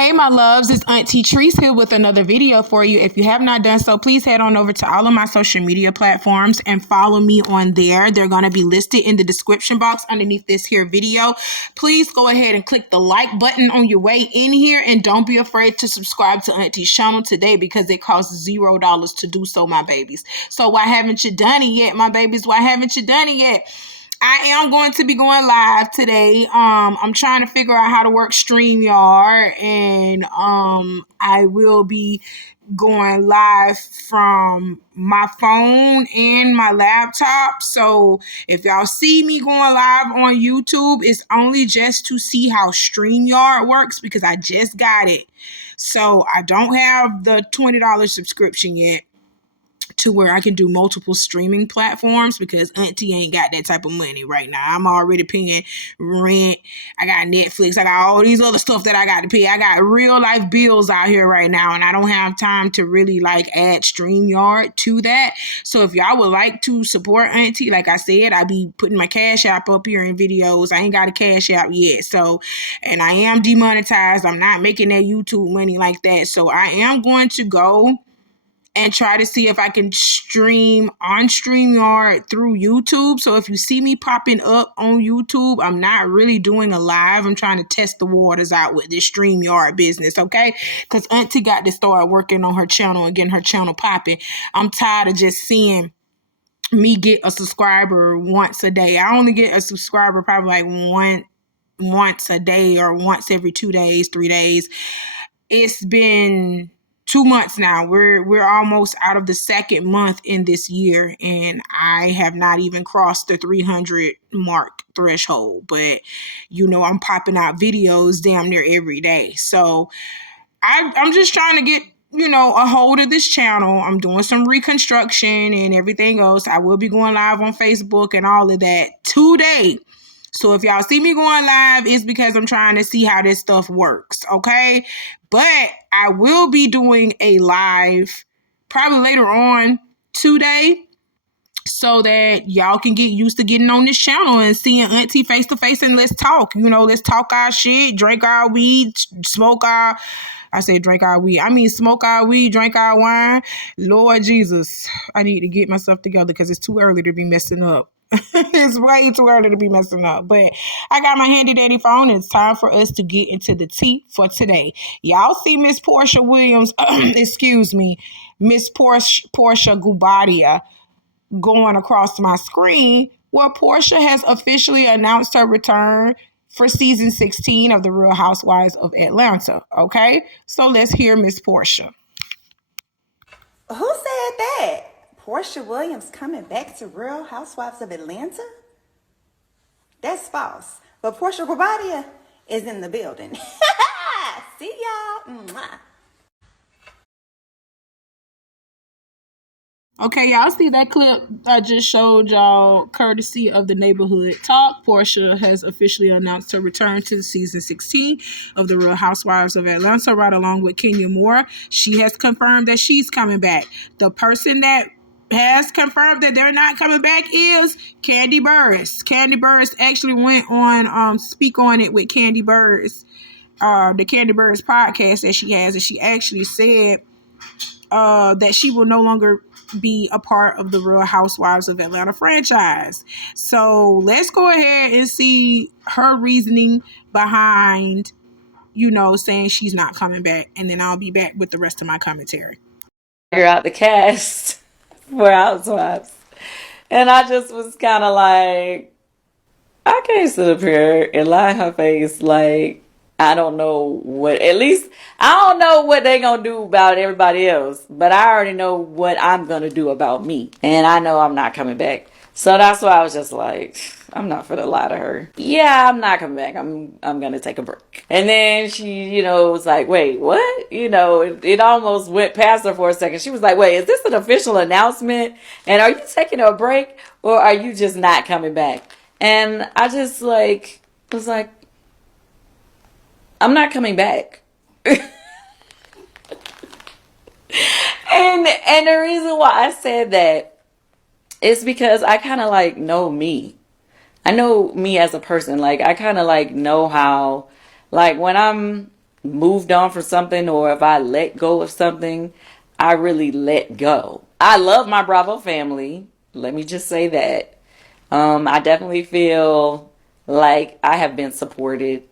Hey my loves, it's Auntie Trice here with another video for you. If you have not done so, please head on over to all of my social media platforms and follow me on there. They're going to be listed in the description box underneath this here video. Please go ahead and click the like button on your way in here, and don't be afraid to subscribe to Auntie's channel today because it costs $0 to do so, my babies. So why haven't you done it yet, my babies? Why haven't you done it yet? I am going to be going live today. I'm trying to figure out how to work StreamYard, and I will be going live from my phone and my laptop. So if y'all see me going live on YouTube, it's only just to see how StreamYard works because I just got it. So I don't have the $20 subscription yet to where I can do multiple streaming platforms because Auntie ain't got that type of money right now. I'm already paying rent. I got Netflix. I got all these other stuff that I got to pay. I got real life bills out here right now, and I don't have time to really add StreamYard to that. So if y'all would like to support Auntie, like I said, I be putting my Cash App up here in videos. I ain't got a Cash App yet. So, and I am demonetized. I'm not making that YouTube money like that. So I am going to go and try to see if I can stream on StreamYard through YouTube. So if you see me popping up on YouTube, I'm not really doing a live. I'm trying to test the waters out with this StreamYard business, okay? Because Auntie got to start working on her channel and getting her channel popping. I'm tired of just seeing me get a subscriber once a day. I only get a subscriber probably once a day or once every 2 days, 3 days. It's been 2 months now. We're almost out of the second month in this year, and I have not even crossed the 300 mark threshold. But I'm popping out videos damn near every day. So I'm just trying to get a hold of this channel. I'm doing some reconstruction and everything else. I will be going live on Facebook and all of that today. So if y'all see me going live, it's because I'm trying to see how this stuff works, okay? But I will be doing a live probably later on today so that y'all can get used to getting on this channel and seeing Auntie face to face, and let's talk. Let's talk our shit, drink our weed, smoke our... I say drink our weed. I mean smoke our weed, drink our wine. Lord Jesus, I need to get myself together because it's too early to be messing up. It's way too early to be messing up. But I got my handy dandy phone, and it's time for us to get into the tea for today. Y'all see Miss Porsha Williams, Miss Porsha Gubadia going across my screen, where Porsha has officially announced her return for season 16 of The Real Housewives of Atlanta. Okay, so let's hear Miss Porsha. Who said that? Porsha Williams coming back to Real Housewives of Atlanta? That's false. But Porsha Gubadia is in the building. See y'all. Mwah. Okay, y'all see that clip I just showed y'all courtesy of the Neighborhood Talk. Porsha has officially announced her return to season 16 of The Real Housewives of Atlanta, right along with Kenya Moore. She has confirmed that she's coming back. The person that has confirmed that they're not coming back is Kandi Burress. Kandi Burress actually went on Speak On It with Kandi Burress, the Kandi Burress podcast that she has, and she actually said that she will no longer be a part of the Real Housewives of Atlanta franchise. So let's go ahead and see her reasoning behind, saying she's not coming back, and then I'll be back with the rest of my commentary. Figure out the cast for Housewives, and I just was kind of like, I can't sit up here and lie in her face like I don't know what, at least I don't know what they gonna do about everybody else, but I already know what I'm gonna do about me, and I know I'm not coming back. So that's why I was just like, I'm not gonna lie to her. Yeah, I'm not coming back. I'm gonna take a break. And then she, was like, wait, what? It almost went past her for a second. She was like, wait, is this an official announcement? And are you taking a break, or are you just not coming back? And I just was like, I'm not coming back. and the reason why I said that is because I kind of know me. I know me as a person. I kind of know how, when I'm moved on from something or if I let go of something, I really let go. I love my Bravo family. Let me just say that. I definitely feel like I have been supported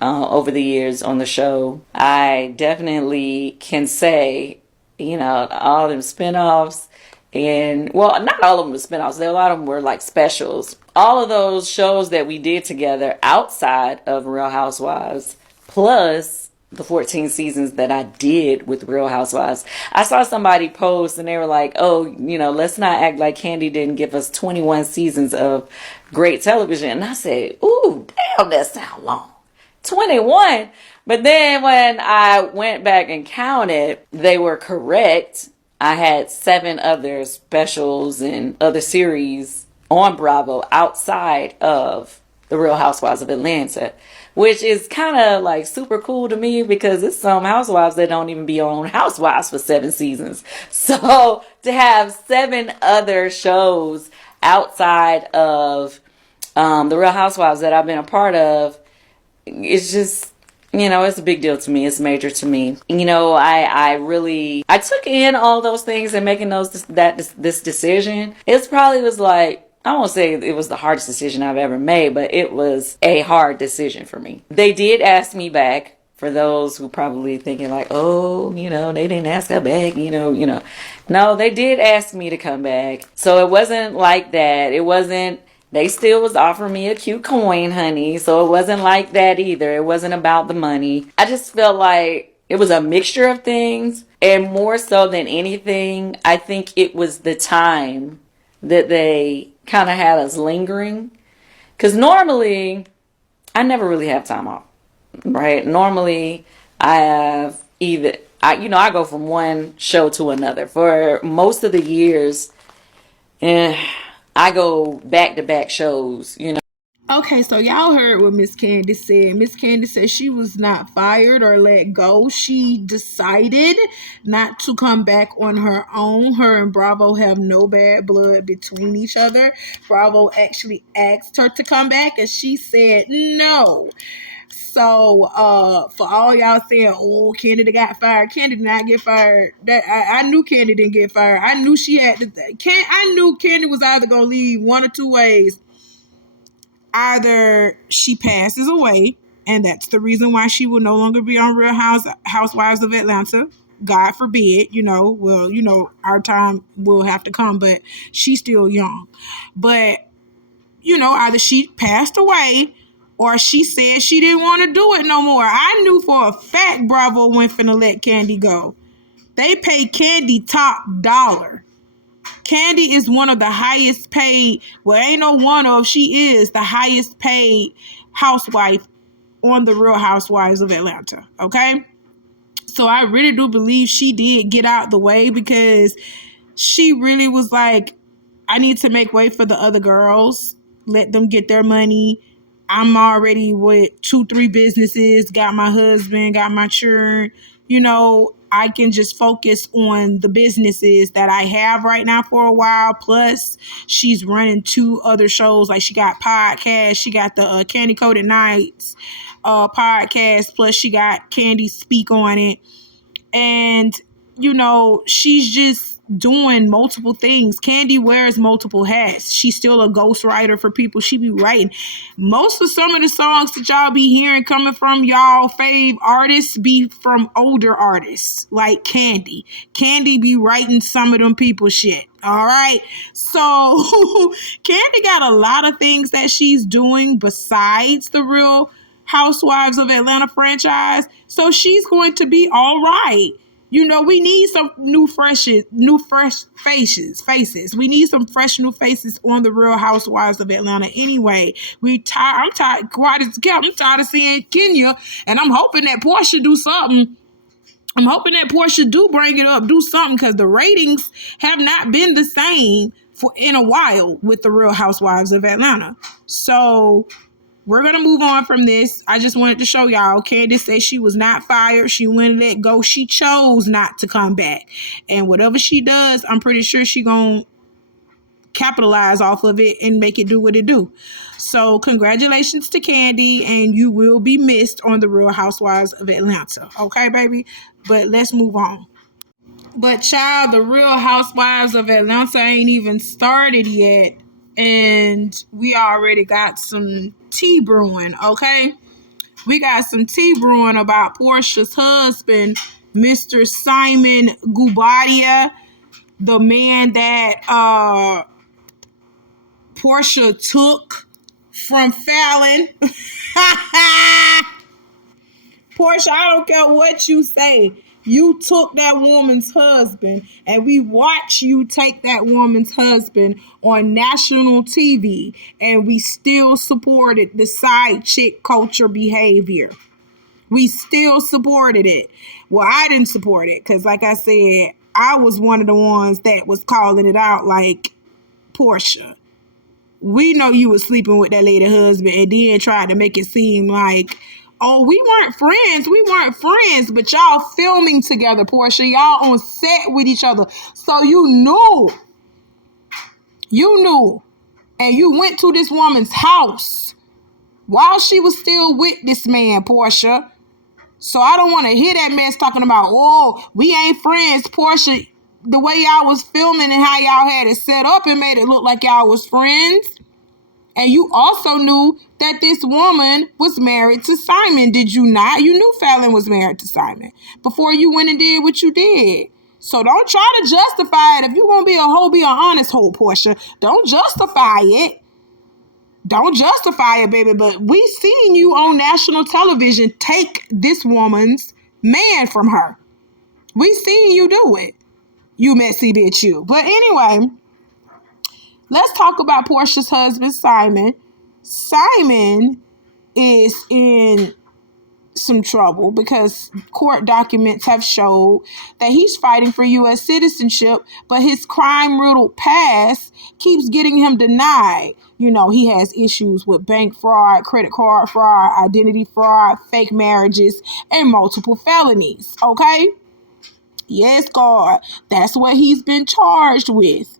over the years on the show. I definitely can say, all them spinoffs, and well, not all of them were spinoffs. There a lot of them were like specials. All of those shows that we did together outside of Real Housewives, plus the 14 seasons that I did with Real Housewives. I saw somebody post and they were like, oh, let's not act like Kandi didn't give us 21 seasons of great television. And I said, ooh, damn, that sound long. 21. But then when I went back and counted, they were correct. I had 7 other specials and other series on Bravo outside of the Real Housewives of Atlanta, which is kind of like super cool to me because it's some housewives that don't even be on Housewives for 7 seasons. So to have 7 other shows outside of the Real Housewives that I've been a part of, it's just, it's a big deal to me. It's major to me. I took in all those things and making this decision. It probably was like, I won't say it was the hardest decision I've ever made, but it was a hard decision for me. They did ask me back. For those who probably thinking like, oh, they didn't ask her back, No, they did ask me to come back. So it wasn't like that. It wasn't, they still was offering me a cute coin, honey. So it wasn't like that either. It wasn't about the money. I just felt like it was a mixture of things. And more so than anything, I think it was the time that they kind of had us lingering. Because normally, I never really have time off. Right? Normally, I have I go from one show to another. For most of the years, I go back to back shows, Okay, so y'all heard what Miss Kandi said. Miss Kandi said she was not fired or let go. She decided not to come back on her own. Her and Bravo have no bad blood between each other. Bravo actually asked her to come back and she said no. So for all y'all saying, oh, Kandi got fired. Kandi did not get fired. That I knew Kandi didn't get fired. I knew she had to. I knew Kandi was either gonna leave one or two ways. Either she passes away, and that's the reason why she will no longer be on Real Housewives of Atlanta. God forbid, our time will have to come, but she's still young. But, either she passed away or she said she didn't want to do it no more. I knew for a fact Bravo went finna let Kandi go. They paid Kandi top dollar. Kandi is one of the highest paid, she is the highest paid housewife on the Real Housewives of Atlanta. Okay? So I really do believe she did get out the way because she really was like, I need to make way for the other girls. Let them get their money. I'm already with 2-3 businesses, got my husband, got my children. I can just focus on the businesses that I have right now for a while. Plus, she's running 2 other shows. Like she got podcasts. She got the Candy Coated Nights podcast. Plus, she got Kandi speak on it. And, she's just doing multiple things. Kandi wears multiple hats. She's still a ghostwriter for people. She be writing. Most of some of the songs that y'all be hearing coming from y'all fave artists be from older artists like Kandi. Kandi be writing some of them people shit. All right. So Kandi got a lot of things that she's doing besides the Real Housewives of Atlanta franchise. So she's going to be all right. We need some fresh faces. We need some fresh new faces on the Real Housewives of Atlanta. Anyway, I'm tired. I'm tired of seeing Kenya, and I'm hoping that Porsha do something. I'm hoping that Porsha do bring it up, do something, because the ratings have not been the same in a while with the Real Housewives of Atlanta. So we're going to move on from this. I just wanted to show y'all. Candace said she was not fired. She went and let go. She chose not to come back. And whatever she does, I'm pretty sure she going to capitalize off of it and make it do what it do. So congratulations to Kandi, and you will be missed on the Real Housewives of Atlanta. Okay, baby? But let's move on. But child, the Real Housewives of Atlanta ain't even started yet, and we already got some tea brewing, okay? We got some tea brewing about Porsha's husband, Mr. Simon Guobadia, the man that Porsha took from Fallon. Porsha, I don't care what you say. You took that woman's husband, and we watch you take that woman's husband on national TV, and we still supported the side chick culture behavior. We still supported it. Well, I didn't support it because, like I said, I was one of the ones that was calling it out like, Porsha, we know you was sleeping with that lady husband, and then tried to make it seem like, oh, we weren't friends. We weren't friends, but y'all filming together, Porsha. Y'all on set with each other. So you knew. And you went to this woman's house while she was still with this man, Porsha. So I don't want to hear that mess talking about, oh, we ain't friends, Porsha. The way y'all was filming and how y'all had it set up, it made it look like y'all was friends. And you also knew that this woman was married to Simon, did you not? You knew Fallon was married to Simon before you went and did what you did. So don't try to justify it. If you want to be a hoe, be an honest hoe, Porsha. Don't justify it. Don't justify it, baby. But we seen you on national television take this woman's man from her. We seen you do it. You messy bitch, you. But anyway, let's talk about Porsha's husband, Simon. Simon is in some trouble because court documents have showed that he's fighting for U.S. citizenship, but his crime-riddled past keeps getting him denied. You know, he has issues with bank fraud, credit card fraud, identity fraud, fake marriages, and multiple felonies, okay? Yes, God, that's what he's been charged with.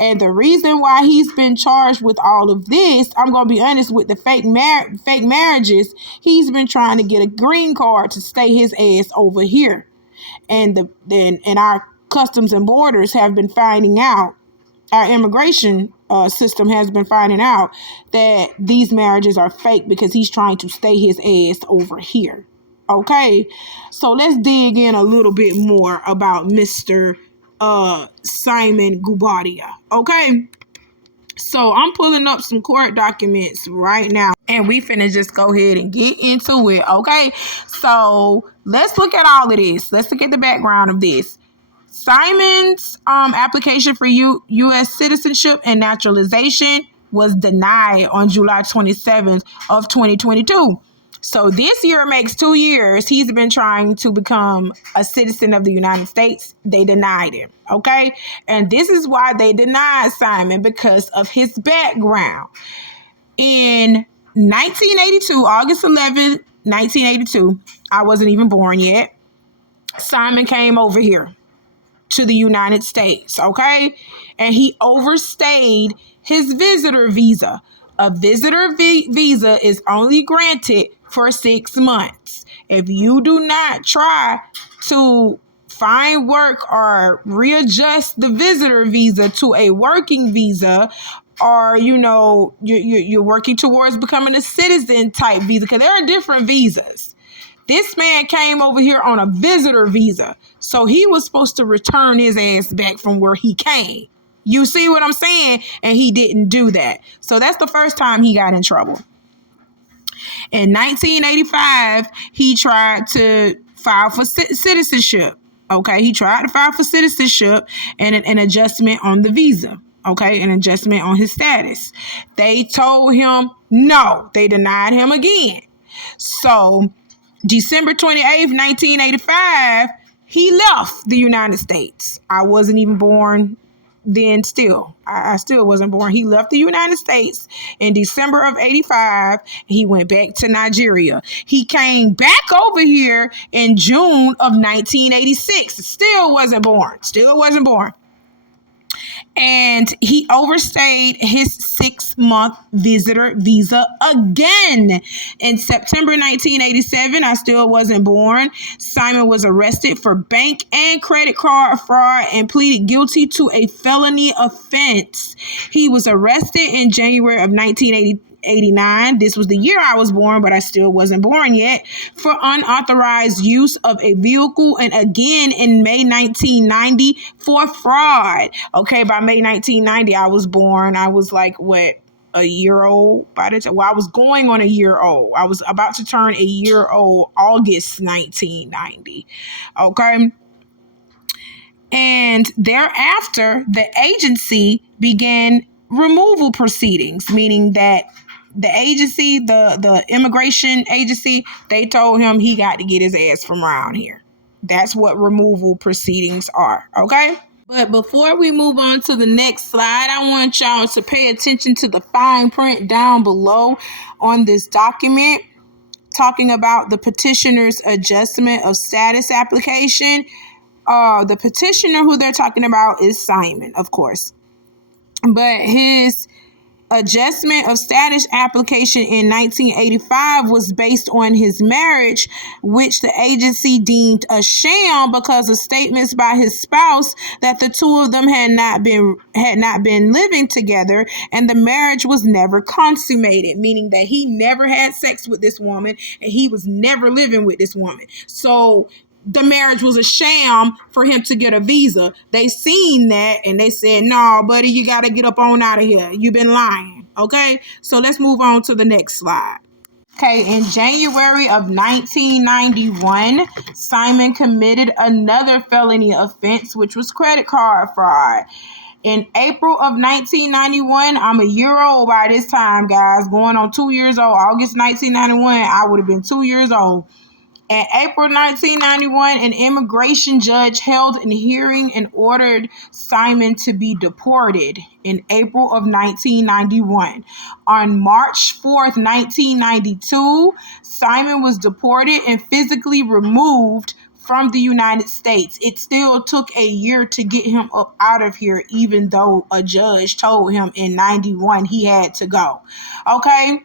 And the reason why he's been charged with all of this, I'm going to be honest, with the fake marriages, he's been trying to get a green card to stay his ass over here. And our customs and borders have been finding out, our immigration system has been finding out that these marriages are fake because he's trying to stay his ass over here. Okay, so let's dig in a little bit more about Mr. Simon Guobadia. Okay, so I'm pulling up some court documents right now, and we finna just go ahead and get into it. Okay, so let's look at all of this. Let's look at the background of this. Simon's application for U.S. citizenship and naturalization was denied on July 27th of 2022. So this year makes 2 years he's been trying to become a citizen of the United States. They denied him, okay? And this is why they denied Simon, because of his background. In 1982, August 11th, 1982, I wasn't even born yet, Simon came over here to the United States, okay? And he overstayed his visitor visa. A visitor visa is only granted for 6 months. If you do not try to find work or readjust the visitor visa to a working visa, or, you know, you're working towards becoming a citizen type visa, because there are different visas. This man came over here on a visitor visa, so he was supposed to return his ass back from where he came. You see what I'm saying? And he didn't do that. So that's the first time he got in trouble. In 1985, he tried to file for citizenship. Okay, he tried to file for citizenship and an adjustment on the visa. Okay, an adjustment on his status. They told him no. They denied him again. So December 28th, 1985, he left the United States. I wasn't even born then still. I still wasn't born. He left the United States in December of 85. He went back to Nigeria. He came back over here in June of 1986. Still wasn't born. And he overstayed his 6-month visitor visa again. In September 1987, I still wasn't born, Simon was arrested for bank and credit card fraud and pleaded guilty to a felony offense. He was arrested in January of 1989. This was the year I was born, but I still wasn't born yet, for unauthorized use of a vehicle, and again in May 1990 for fraud. Okay, by May 1990, I was born. I was like, a year old by the time. Well, I was going on a year old. I was about to turn a year old August 1990. Okay. And thereafter, the agency began removal proceedings, meaning that the agency, the immigration agency, they told him he got to get his ass from around here. That's what removal proceedings are, okay? But before we move on to the next slide, I want y'all to pay attention to the fine print down below on this document talking about the petitioner's adjustment of status application. The petitioner who they're talking about is Simon, of course. But his adjustment of status application in 1985 was based on his marriage, which the agency deemed a sham because of statements by his spouse that the two of them had not been living together, and the marriage was never consummated, meaning that he never had sex with this woman and he was never living with this woman. So the marriage was a sham for him to get a visa. They seen that and they said, no, buddy, you got to get up on out of here. You've been lying. Okay, so let's move on to the next slide. Okay, in January of 1991, Simon committed another felony offense, which was credit card fraud. In April of 1991, I'm a year old by this time, guys, going on 2 years old. August 1991, I would have been 2 years old. In April 1991, an immigration judge held a hearing and ordered Simon to be deported in April of 1991. On March 4th, 1992, Simon was deported and physically removed from the United States. It still took a year to get him up out of here, even though a judge told him in 91 he had to go. Okay?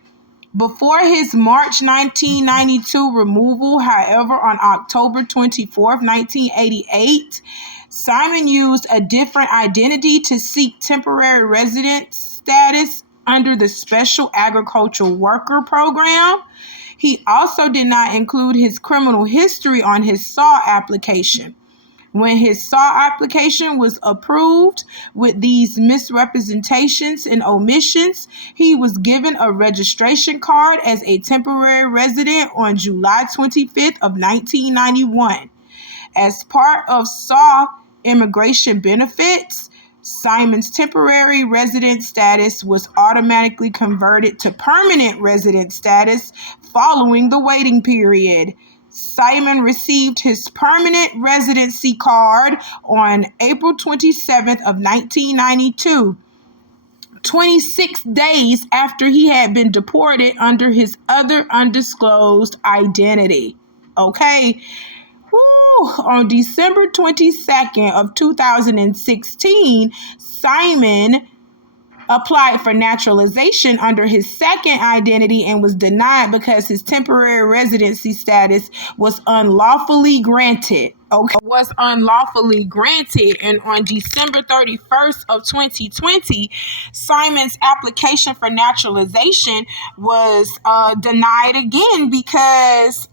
Before his March 1992 removal, however, on October 24th, 1988, Simon used a different identity to seek temporary resident status under the Special Agricultural Worker Program. He also did not include his criminal history on his SAW application. When his SAW application was approved with these misrepresentations and omissions, he was given a registration card as a temporary resident on July 25th of 1991. As part of SAW immigration benefits, Simon's temporary resident status was automatically converted to permanent resident status following the waiting period. Simon received his permanent residency card on April 27th of 1992, 26 days after he had been deported under his other undisclosed identity. Okay. Woo. On December 22nd of 2016, Simon applied for naturalization under his second identity and was denied because his temporary residency status was unlawfully granted. And on December 31st of 2020, Simon's application for naturalization was denied again because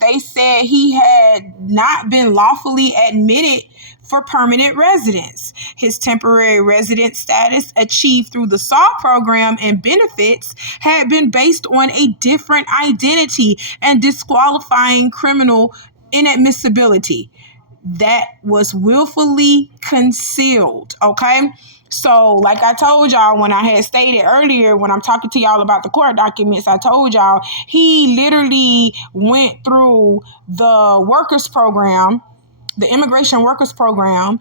they said he had not been lawfully admitted for permanent residence. His temporary resident status achieved through the SAW program and benefits had been based on a different identity and disqualifying criminal inadmissibility that was willfully concealed. Okay. So like I told y'all when I had stated earlier, when I'm talking to y'all about the court documents, I told y'all he literally went through the workers program, the immigration workers program,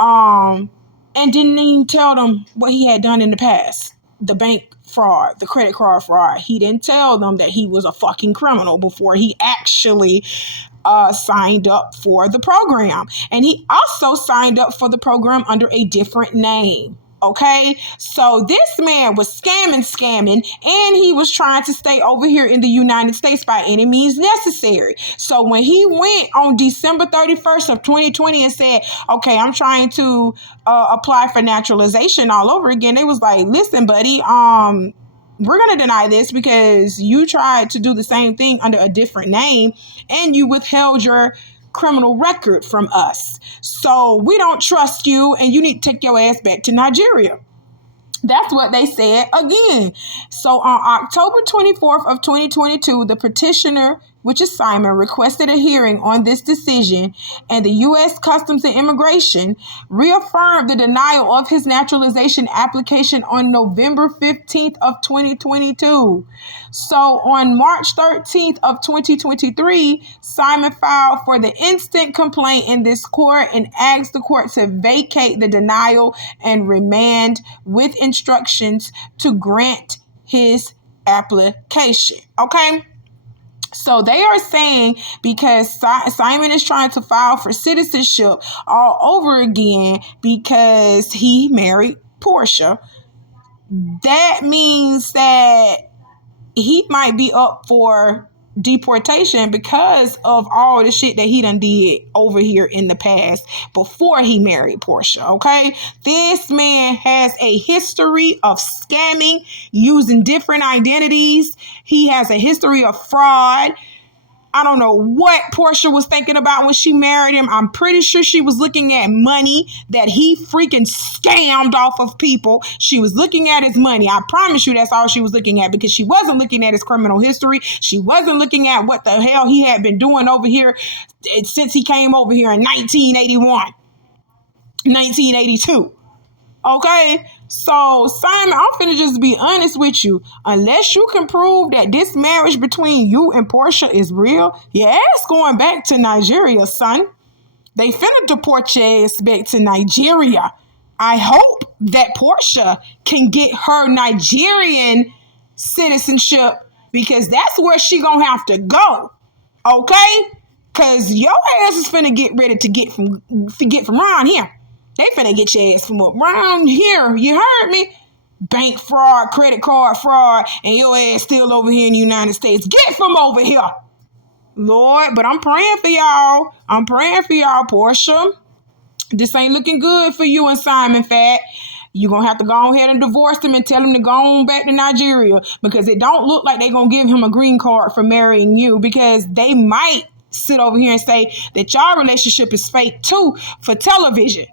and didn't even tell them what he had done in the past. The bank fraud, the credit card fraud. He didn't tell them that he was a fucking criminal before he actually signed up for the program. And he also signed up for the program under a different name. Okay, so this man was scamming, and he was trying to stay over here in the United States by any means necessary. So when he went on December 31st of 2020 and said, okay, I'm trying to apply for naturalization all over again, they was like, listen, buddy, we're going to deny this because you tried to do the same thing under a different name and you withheld your criminal record from us. So we don't trust you and you need to take your ass back to Nigeria. That's what they said again. So on October 24th of 2022, the petitioner, which is Simon, requested a hearing on this decision, and the U.S. Customs and Immigration reaffirmed the denial of his naturalization application on November 15th of 2022. So on March 13th of 2023, Simon filed for the instant complaint in this court and asked the court to vacate the denial and remand with instructions to grant his application. Okay? So they are saying because Simon is trying to file for citizenship all over again because he married Porsha, that means that he might be up for deportation because of all the shit that he done did over here in the past before he married Porsha. Okay, this man has a history of scamming using different identities. He has a history of fraud. I don't know what Porsha was thinking about when she married him. I'm pretty sure she was looking at money that he freaking scammed off of people. She was looking at his money. I promise you that's all she was looking at, because she wasn't looking at his criminal history. She wasn't looking at what the hell he had been doing over here since he came over here in 1981, 1982. Okay, so Simon, I'm finna just be honest with you. Unless you can prove that this marriage between you and Porsha is real, your ass going back to Nigeria, son. They finna deport your ass back to Nigeria. I hope that Porsha can get her Nigerian citizenship, because that's where she gonna have to go. Okay, cause your ass is finna get ready to get from around here. They finna get your ass from around here. You heard me? Bank fraud, credit card fraud, and your ass still over here in the United States. Get from over here. Lord, but I'm praying for y'all. I'm praying for y'all, Porsha. This ain't looking good for you and Simon, Fat. You're going to have to go ahead and divorce him and tell him to go on back to Nigeria, because it don't look like they're going to give him a green card for marrying you, because they might sit over here and say that y'all relationship is fake too for television.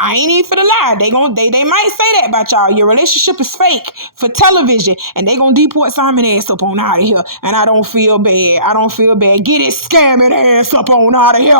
I ain't even for the lie. They might say that about y'all. Your relationship is fake for television, and they gonna deport Simon ass up on out of here. And I don't feel bad. I don't feel bad. Get his scamming ass up on out of here.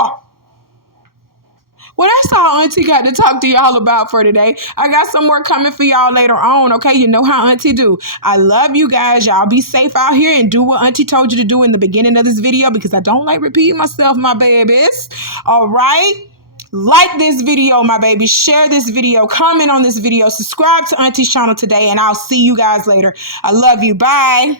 Well, that's all Auntie got to talk to y'all about for today. I got some more coming for y'all later on, okay? You know how Auntie do. I love you guys. Y'all be safe out here and do what Auntie told you to do in the beginning of this video, because I don't like repeating myself, my babies. All right? Like this video, my baby. Share this video. Comment on this video. Subscribe to Auntie's channel today, and I'll see you guys later. I love you. Bye.